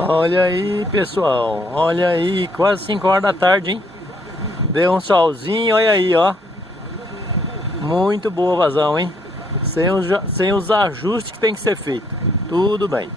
Olha aí, pessoal. Olha aí, quase 5 horas da tarde, hein? Deu um solzinho, olha aí, ó. Muito boa vazão, hein? Sem os ajustes que tem que ser feito. Tudo bem.